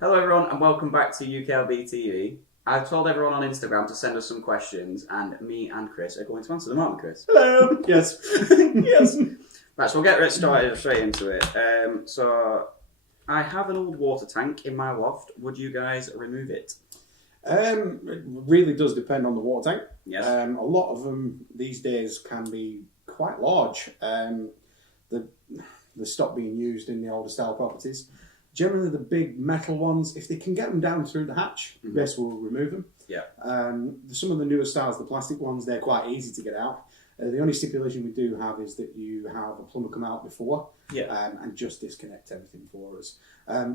Hello everyone and welcome back to UKLB TV. I've told everyone on Instagram to send us some questions and me and Chris are going to answer them, aren't we, Chris? Hello. Yes. Yes. Right, so we'll get started straight into it. So I have an old water tank in my loft. Would you guys remove it? It really does depend on the water tank. Yes. A lot of them these days can be quite large. They stop being used in the older style properties. Generally, the big metal ones, if they can get them down through the hatch, yes, we'll remove them. Yeah. Some of the newer styles, the plastic ones, they're quite easy to get out. The only stipulation we do have is that you have a plumber come out before and just disconnect everything for us.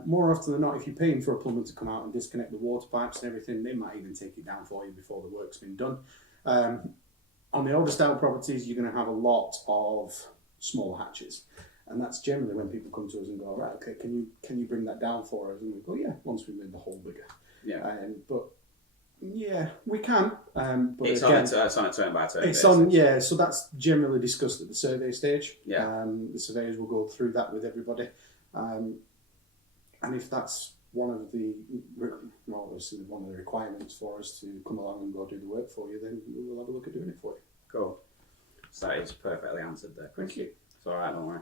More often than not, if you're paying for a plumber to come out and disconnect the water pipes and everything, they might even take it down for you before the work's been done. On the older style properties, you're going to have a lot of smaller hatches. And that's generally when people come to us and go, right, okay, can you bring that down for us? And we go, yeah, once we made the hole bigger. Yeah. But yeah, we can. But it's again, on a turn by turn. it's on, yeah. So that's generally discussed at the survey stage. Yeah. The surveyors will go through that with everybody, and if that's one of the requirements for us to come along and go do the work for you, then we will have a look at doing it for you. Cool. So that is perfectly answered there. Thank you. It's all right, don't worry.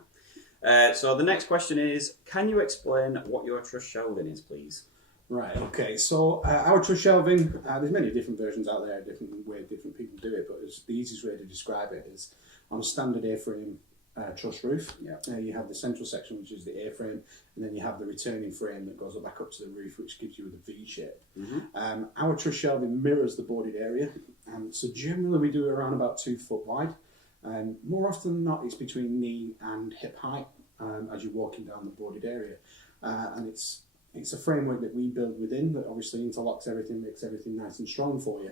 So the next question is, can you explain what your truss shelving is, please? Right, okay, so our truss shelving, there's many different versions out there, different way different people do it, but it's the easiest way to describe it is on a standard A-frame truss roof. Yeah. You have the central section, which is the A-frame, and then you have the returning frame that goes back up to the roof, which gives you the V shape. Mm-hmm. Our truss shelving mirrors the boarded area, so generally we do it around about 2 foot wide. More often than not, it's between knee and hip height as you're walking down the boarded area, and it's a framework that we build within that obviously interlocks everything, makes everything nice and strong for you,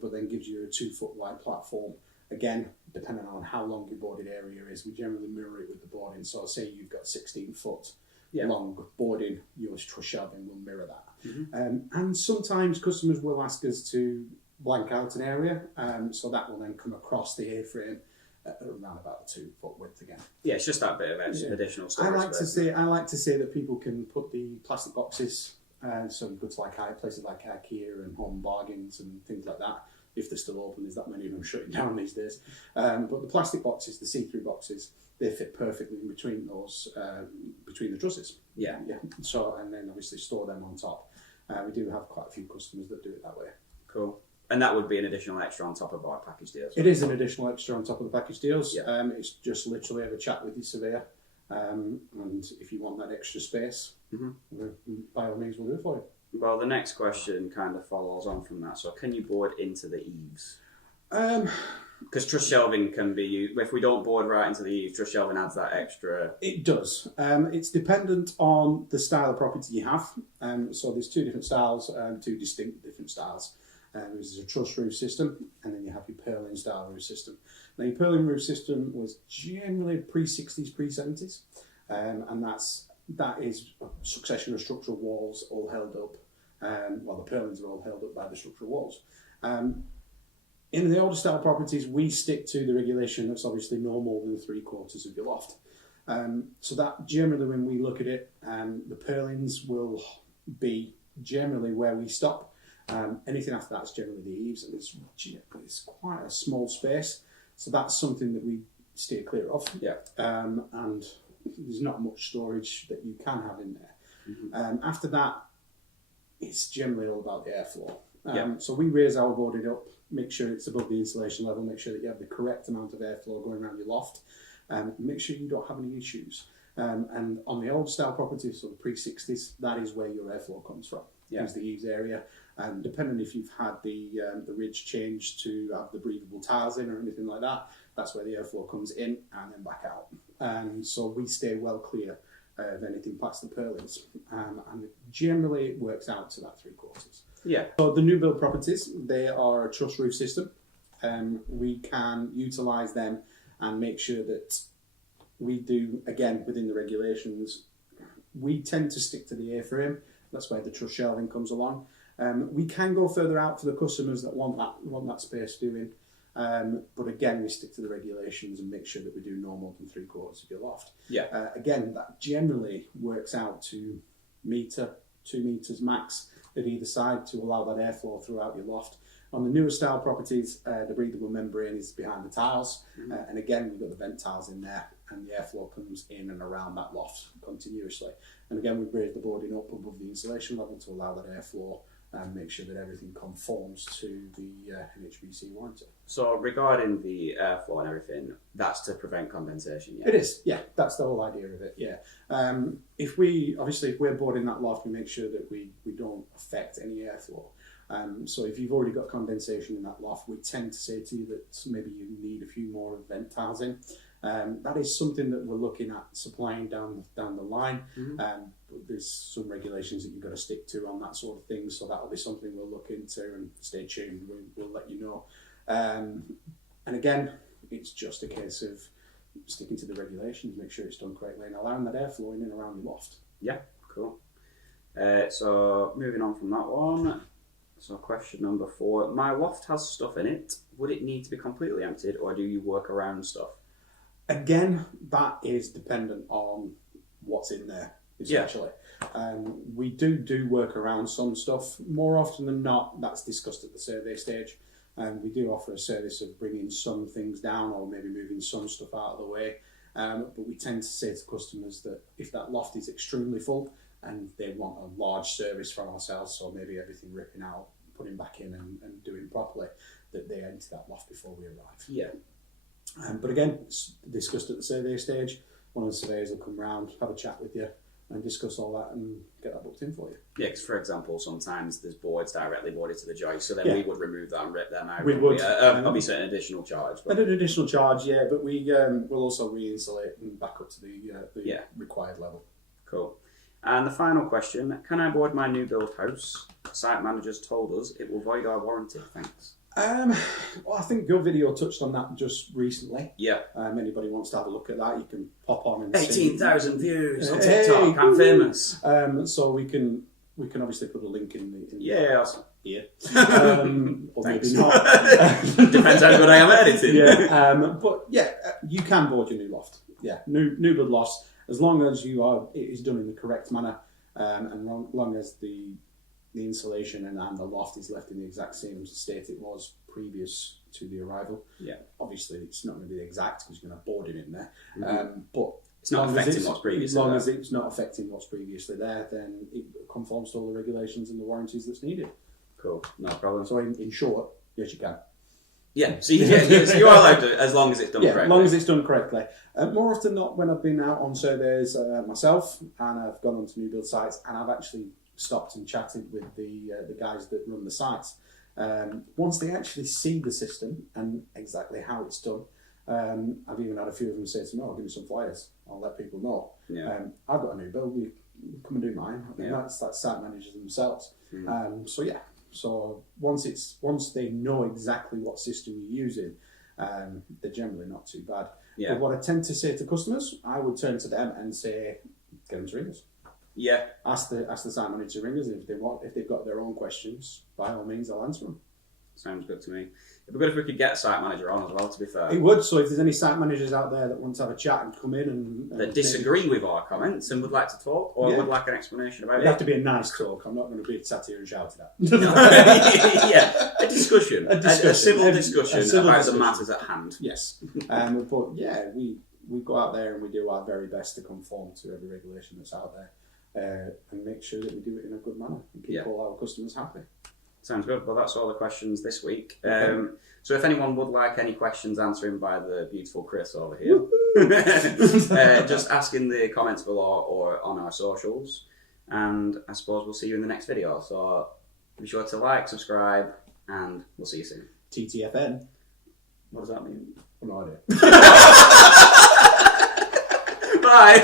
but then gives you a 2 foot wide platform. Again, depending on how long your boarded area is, we generally mirror it with the boarding. So say you've got 16 foot long boarding, your truss shelving will mirror that. Mm-hmm. And sometimes customers will ask us to blank out an area, so that will then come across the A-frame at around about 2 foot width again. Yeah, it's just that bit of additional storage. I like to say that people can put the plastic boxes, so you go to like places like IKEA and Home Bargains and things like that. If they're still open, there's that many of them shutting down these days. But the plastic boxes, the see-through boxes, they fit perfectly in between those, between the trusses. Yeah. So, and then obviously store them on top. We do have quite a few customers that do it that way. Cool. And that would be an additional extra on top of our package deals. It is an additional extra on top of the package deals. Yeah. It's just literally have a chat with the surveyor, and if you want that extra space, by all means, we'll do it for you. Well, the next question kind of follows on from that. So, can you board into the eaves? Because truss shelving can be used. If we don't board right into the eaves, truss shelving adds that extra. It does. It's dependent on the style of property you have. So there's two different styles, two distinct different styles. There's a truss roof system, and then you have your purlin style roof system. Now, your purlin roof system was generally pre-60s, pre-70s, and that is a succession of structural walls all held up. The purlins are all held up by the structural walls. In the older style properties, we stick to the regulation that's obviously no more than 3/4 of your loft. So that generally, when we look at it, the purlins will be generally where we stop. Anything after that is generally the eaves, and it's quite a small space, so that's something that we steer clear of. Yeah. And there's not much storage that you can have in there. After that, it's generally all about the airflow. So we raise our boarding up, make sure it's above the insulation level, make sure that you have the correct amount of airflow going around your loft, make sure you don't have any issues. And on the old style properties, so the pre-60s, that is where your airflow comes from. Is the eaves area. And depending if you've had the ridge changed to have the breathable tiles in or anything like that, that's where the airflow comes in and then back out. And so we stay well clear of anything past the purlins. And generally it works out to that 3/4. Yeah. So the new build properties, they are a truss roof system. We can utilise them and make sure that we do, again, within the regulations, we tend to stick to the A-frame. That's where the truss shelving comes along. We can go further out for the customers that want that space doing, but again, we stick to the regulations and make sure that we do no more than 3/4 of your loft. Yeah. Again, that generally works out to metre 2 metres max at either side to allow that airflow throughout your loft. On the newer style properties, the breathable membrane is behind the tiles, and again we've got the vent tiles in there, and the airflow comes in and around that loft continuously. And again, we've raised the boarding up above the insulation level to allow that airflow and make sure that everything conforms to the NHBC warranty. So regarding the airflow and everything, that's to prevent condensation, yeah? It is, yeah. That's the whole idea of it, yeah. If we're boarding that loft, we make sure that we don't affect any airflow. So if you've already got condensation in that loft, we tend to say to you that maybe you need a few more vent tiles in. That is something that we're looking at supplying down the line. But there's some regulations that you've got to stick to on that sort of thing, so that'll be something we'll look into, and stay tuned, we'll let you know. And again, it's just a case of sticking to the regulations, make sure it's done correctly, and allowing that airflow in and around your loft. Yeah, cool. So moving on from that one, so question number 4. My loft has stuff in it. Would it need to be completely emptied, or do you work around stuff? Again, that is dependent on what's in there, essentially. We do work around some stuff. More often than not, that's discussed at the survey stage. We do offer a service of bringing some things down, or maybe moving some stuff out of the way. But we tend to say to customers that if that loft is extremely full and they want a large service from ourselves, so maybe everything ripping out, putting back in and doing properly, that they empty that loft before we arrive. Yeah. But again, it's discussed at the survey stage. One of the surveyors will come round, have a chat with you, and discuss all that and get that booked in for you. Yeah, because for example, sometimes there's boards directly boarded to the joist, so then we would remove that and rip them out. We would. Obviously an additional charge. But an additional charge, yeah, but we will also re-insulate and back up to the required level. Cool. And the final question, can I board my new build house? Site managers told us it will void our warranty, thanks. Well, I think your video touched on that just recently. Yeah. Anybody wants to have a look at that, you can pop on and 18,000 views on TikTok. I'm famous. So we can obviously put a link in the awesome. Here. Or maybe not. Depends how good I am at editing. Yeah. But yeah, you can board your new loft. Yeah, new build lofts, as long as it is done in the correct manner, and long as the insulation and the loft is left in the exact same state it was previous to the arrival. Yeah. Obviously, it's not going to be the exact because you're going to have boarding in there. But it's not affecting what's previously there. As long as it's not affecting what's previously there, then it conforms to all the regulations and the warranties that's needed. Cool. No problem. So in short, yes, you can. Yeah, so you are allowed to, as long as it's done correctly. As long as it's done correctly. More often than not, when I've been out on surveys myself, and I've gone onto new build sites, and I've actually stopped and chatted with the guys that run the sites. Once they actually see the system and exactly how it's done, I've even had a few of them say to me, "Oh, give me some flyers. I'll let people know. Yeah. I've got a new build. You come and do mine." I mean, that's site managers themselves. So once they know exactly what system you're using, they're generally not too bad. Yeah. But what I tend to say to customers, I would turn to them and say, "Get them to ring us." Yeah. Ask the site manager to ring us if they've got their own questions. By all means, I'll answer them. Sounds good to me. It'd be good if we could get a site manager on as well, to be fair. It would. So if there's any site managers out there that want to have a chat and come in and that disagree with our comments and would like to talk, or would like an explanation about it. It'd have to be a nice talk. I'm not going to be sat here and shouted at. Yeah, a discussion. A civil discussion about the matters at hand. Yes. But yeah, we go out there and we do our very best to conform to every regulation that's out there. And make sure that we do it in a good manner and keep all our customers happy. Sounds good. Well, that's all the questions this week. So if anyone would like any questions answering by the beautiful Chris over here, just ask in the comments below or on our socials. And I suppose we'll see you in the next video. So be sure to like, subscribe, and we'll see you soon. TTFN. What does that mean? No idea. Bye.